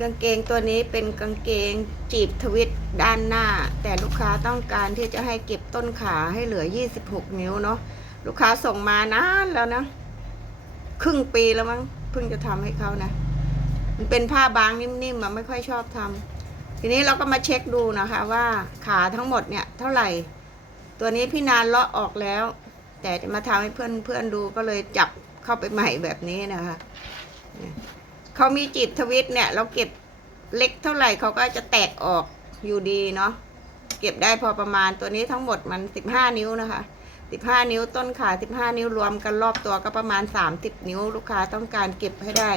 กางเกงตัวนี้เป็นกางเกงจีบทวิตด้านหน้า แต่ลูกค้าต้องการที่จะให้เก็บต้นขาให้เหลือ 26 นิ้วเนาะลูกค้าส่งมานานแล้วนะ ครึ่งปีแล้วมั้งเพิ่งจะทำให้เขานะ มันเป็นผ้าบางนิ่มๆอะไม่ค่อยชอบทำทีนี้เราก็มาเช็คดูนะคะว่าขาทั้งหมดเนี่ยเท่าไหร่ ตัวนี้พี่นานเลาะออกแล้ว แต่จะมาทำให้เพื่อนเพื่อนๆดูก็เลยจับเข้าไปใหม่แบบนี้นะคะ เขามีจีบทวิตเนี่ย เราเก็บเล็กเท่าไหร่เขาก็จะแตกออกอยู่ดีเนาะเก็บได้พอประมาณตัวนี้ทั้งหมดมันสิบห้านิ้วนะคะสิบห้านิ้วต้นขาสิบห้านิ้วรวมกันรอบตัวก็ประมาณสามสิบนิ้ว ลูกค้าต้องการเก็บให้ได้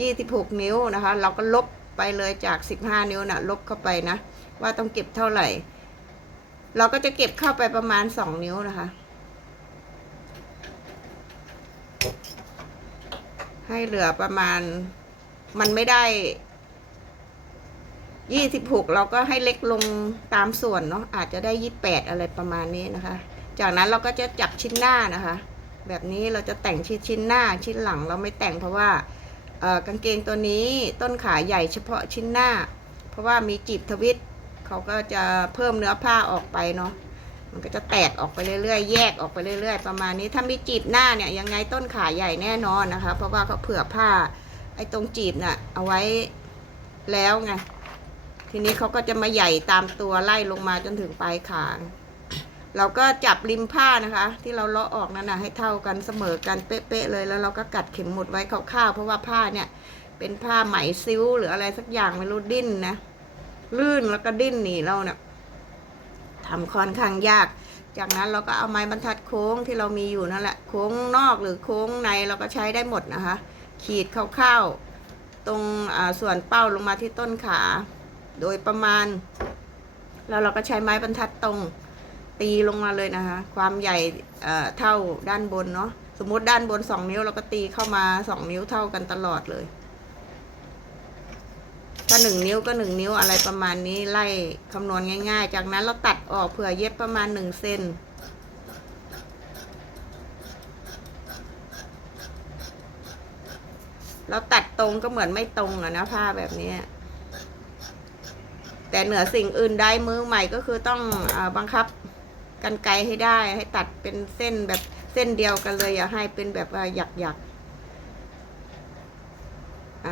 ยี่สิบหกนิ้วนะคะ เราก็ลบไปเลยจากสิบห้านิ้วนะ่ะลบเข้าไปนะ ว่าต้องเก็บเท่าไหร่ เราก็จะเก็บเข้าไปประมาณสองนิ้วนะคะ ให้เหลือประมาณ มันไม่ได้ยี่สิบหกเราก็ให้เล็กลงตามส่วนเนาะอาจจะได้ยี่แปดอะไรประมาณนี้นะคะ จากนั้นเราก็จะจับชิ้นหน้านะคะ แบบนี้เราจะแต่งชิ้นชิ้นหน้าชิ้นหลังเราไม่แต่งเพราะว่ากางเกงตัวนี้ต้นขาใหญ่เฉพาะชิ้นหน้า เพราะว่ามีจีบทวิตเขาก็จะเพิ่มเนื้อผ้าออกไปเนาะมันก็จะแตกออกไปเรื่อยๆ แยกออกไปเรื่อยๆ ประมาณนี้ถ้ามีจีบหน้าเนี่ยยังไงต้นขาใหญ่แน่นอนนะคะ เพราะว่าเขาเผื่อผ้า ไอ้ตรงจีบน่ะ เอาไว้แล้วไง ทีนี้เขาก็จะมาใหญ่ตามตัวไล่ลงมาจนถึงปลายขาเราก็จับริมผ้านะคะ ที่เราเลาะออกนั่นนะให้เท่ากันเสมอกันเป๊ะๆเลย แล้วเราก็กัดเข็มหมุดไว้คร่าวๆเพราะว่าผ้าเนี่ย เป็นผ้าไหมซิ้วหรืออะไรสักอย่างไม่รู้ดิ้นนะลื่นแล้วก็ดิ้นหนีเราเนี่ยทำค่อนข้างยาก จากนั้นเราก็เอาไม้บรรทัดโค้งที่เรามีอยู่นั่นแหละ โค้งนอกหรือโค้งในเราก็ใช้ได้หมดนะคะ ขีดคร่าวๆตรงส่วนเป้าลงมาที่ต้นขา โดยประมาณ แล้วเราก็ใช้ไม้บรรทัดตรงตีลงมาเลยนะคะ ความใหญ่เท่าด้านบนเนาะสมมติด้านบนสองนิ้วเราก็ตีเข้ามาสองนิ้วเท่ากันตลอดเลย ถ้าหนึ่งนิ้วก็หนึ่งนิ้วอะไรประมาณนี้ไล่คำนวณง่าย ๆ จากนั้นเราตัดออกเผื่อเย็บประมาณหนึ่งเซน เราตัดตรงก็เหมือนไม่ตรงอะนะผ้าแบบนี้ แต่เหนือสิ่งอื่นใดมือใหม่ก็คือต้องอบังคับกันไกลให้ได้ ให้ตัดเป็นเส้นแบบเส้นเดียวกันเลย อย่าให้เป็นแบบว่าหยักหยัก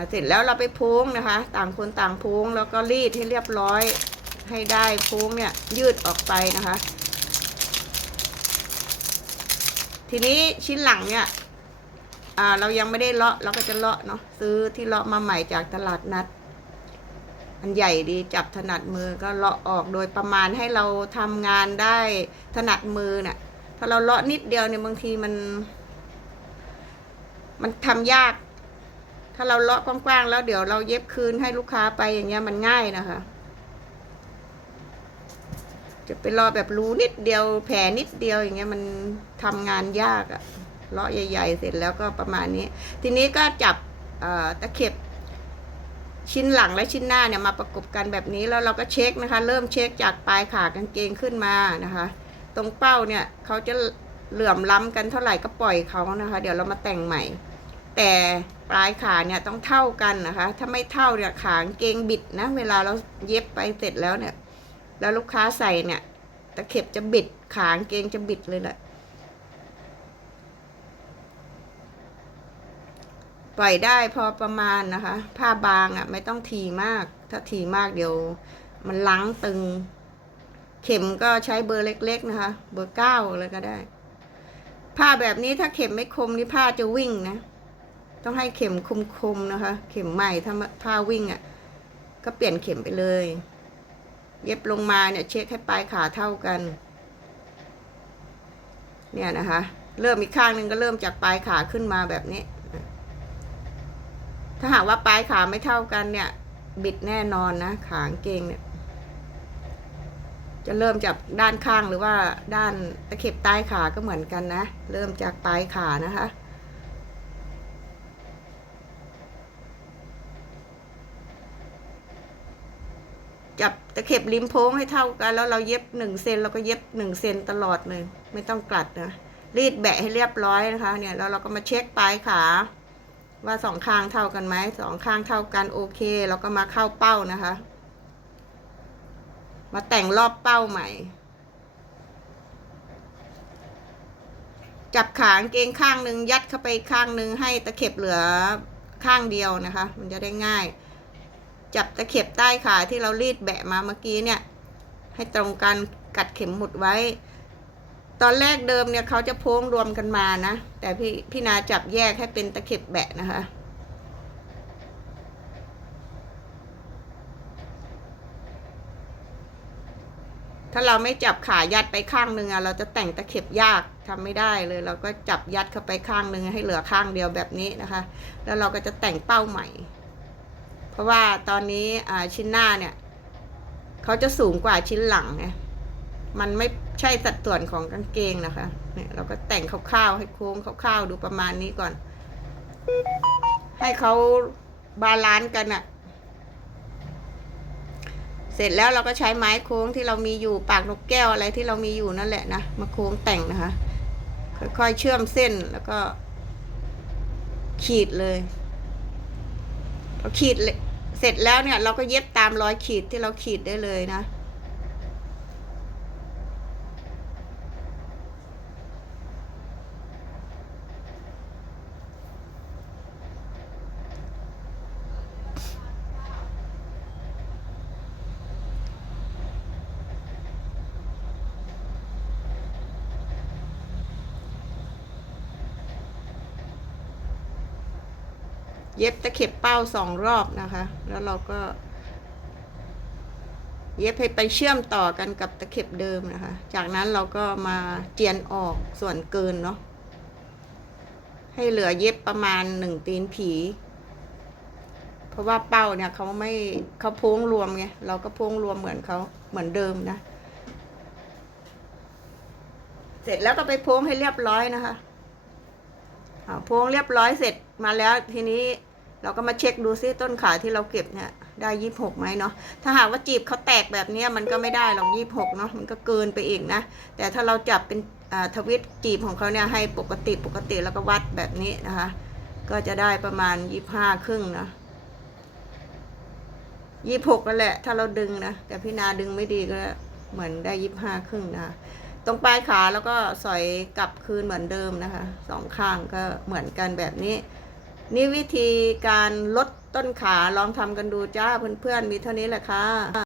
เสร็จแล้วเราไปพุ้งนะคะ ต่างคนต่างพุ้งแล้วก็รีดให้เรียบร้อยให้ได้พุ้งเนี่ย ยืดออกไปนะคะ ทีนี้ชิ้นหลังเนี่ย อ่า เรายังไม่ได้เลาะเราก็จะเลาะเนาะซื้อที่เลาะมาใหม่จากตลาดนัด อันใหญ่ดีจับถนัดมือก็เลาะออกโดยประมาณให้เราทำงานได้ถนัดมือน่ะ ถ้าเราเลาะนิดเดียวเนี่ยบางทีมัน มันทำยาก ถ้าเราเลาะกว้างๆแล้วเดี๋ยวเราเย็บคืนให้ลูกค้าไปอย่างเงี้ยมันง่ายนะคะจะไปรอแบบรูนิดเดียวแผลนิดเดียวอย่างเงี้ยมันทำงานยากอะ เลาะใหญ่ ๆ เสร็จแล้วก็ประมาณนี้ ทีนี้ก็จับตะเข็บชิ้นหลังและชิ้นหน้าเนี่ยมาประกบกันแบบนี้แล้วเราก็เช็คนะคะ เริ่มเช็คจากปลายขากางเกงขึ้นมานะคะ ตรงเป้าเนี่ยเขาจะเหลื่อมล้ำกันเท่าไหร่ก็ปล่อยเขานะคะ เดี๋ยวเรามาแต่งใหม่ แต่ปลายขาเนี่ยต้องเท่ากันนะคะ ถ้าไม่เท่าเนี่ยขากางเกงบิดนะ เวลาเราเย็บไปเสร็จแล้วเนี่ย แล้วลูกค้าใส่เนี่ยตะเข็บจะบิดขากางเกงจะบิดเลยแหละ ปล่อยได้พอประมาณนะคะ ผ้าบางอะ่ะ ไม่ต้องถี่มาก ถ้าถี่มากเดี๋ยว มันล้างตึง เข็มก็ใช้เบอร์เล็ก ๆ นะคะ เบอร์เก้าเลยก็ได้ ผ้าแบบนี้ถ้าเข็มไม่คมนี่ผ้าจะวิ่งนะ ต้องให้เข็มคมๆนะคะ เข็มใหม่ถ้าผ้าวิ่งอะ่ะ ก็เปลี่ยนเข็มไปเลย เย็บลงมาเนี่ย เช็คให้ปลายขาเท่ากัน เนี่ยนะคะ เริ่มอีกข้างหนึ่งก็เริ่มจากปลายขาขึ้นมาแบบนี้ ถ้าหากว่าปลายขาไม่เท่ากันเนี่ย บิดแน่นอนนะ ขางเกงเนี่ย จะเริ่มจากด้านข้างหรือว่าด้านตะเข็บใต้ขาก็เหมือนกันนะ เริ่มจากปลายขานะคะจับตะเข็บริมโพ้งให้เท่ากัน แล้วเราเย็บหนึ่งเซนเราก็เย็บหนึ่งเซนตลอดเลย ไม่ต้องกลัดนะรีดแบะให้เรียบร้อยนะคะ เนี่ยแล้วเราก็มาเช็คปลายขา ว่าสองข้างเท่ากันไหมสองข้างเท่ากันโอเคเราก็มาเข้าเป้านะคะ มาแต่งรอบเป้าใหม่ จับขากางเกงข้างหนึ่งยัดเข้าไปข้างหนึ่งให้ตะเข็บเหลือข้างเดียวนะคะ มันจะได้ง่าย จับตะเข็บใต้ขาที่เรารีดแบะมาเมื่อกี้เนี่ย ให้ตรงกันกัดเข็มหมุดไว้ ตอนแรกเดิมเนี่ยเขาจะโพ้งรวมกันมานะ แต่พี่พี่นาจับแยกให้เป็นตะเข็บแบะนะคะ ถ้าเราไม่จับขายัดไปข้างหนึ่งอะเราจะแต่งตะเข็บยากทำไม่ได้เลย เราก็จับยัดเข้าไปข้างหนึ่งให้เหลือข้างเดียวแบบนี้นะคะ แล้วเราก็จะแต่งเป้าใหม่ เพราะว่าตอนนี้ชิ้นหน้าเนี่ยเขาจะสูงกว่าชิ้นหลังไง มันไม่ใช่สัดส่วนของกางเกงนะคะ เนี่ยเราก็แต่งคร่าวๆให้โค้งคร่าวๆดูประมาณนี้ก่อน ให้เขาบาลานซ์กันอะเสร็จแล้วเราก็ใช้ไม้โค้งที่เรามีอยู่ปากนกแก้วอะไรที่เรามีอยู่นั่นแหละนะมาโค้งแต่งนะคะ ค่อยๆเชื่อมเส้นแล้วก็ ขีดเลยพอขีดเสร็จแล้วเนี่ย เราก็เย็บตามรอยขีดที่เราขีดได้เลยนะ เย็บตะเข็บเป้าสองรอบนะคะ แล้วเราก็ เย็บให้ไปเชื่อมต่อกันกับตะเข็บเดิมนะคะ จากนั้นเราก็มาเจียนออกส่วนเกินเนาะ ให้เหลือเย็บประมาณหนึ่งตีนผี เพราะว่าเป้าเนี่ยเขาไม่เขาโพ้งรวมไง เราก็โพ้งรวมเหมือนเขาเหมือนเดิมนะ เสร็จแล้วก็ไปโพ้งให้เรียบร้อยนะคะอ่าโพงเรียบร้อยเสร็จมาแล้วทีนี้ เราก็มาเช็คดูซิต้นขาที่เราเก็บเนี่ยได้ยี่หกไหมเนาะถ้าหากว่าจีบเขาแตกแบบเนี้ยมันก็ไม่ได้หรอกยี่หกเนาะมันก็เกินไปอีกนะ แต่ถ้าเราจับเป็นทวิตจีบของเขาเนี่ยให้ปกติปกติแล้วก็วัดแบบนี้นะคะ ก็จะได้ประมาณยี่ห้าครึ่งนะยี่หกนั่นแหละ ถ้าเราดึงนะ แต่พี่นาดึงไม่ดีก็เหมือนได้ยี่ห้าครึ่งนะคะตรงปลายขาแล้วก็สอยกลับคืนเหมือนเดิมนะคะสองข้างก็เหมือนกันแบบนี้ นี่วิธีการลดต้นขาลองทำกันดูจ้าเพื่อนๆมีเท่านี้แหละค่ะ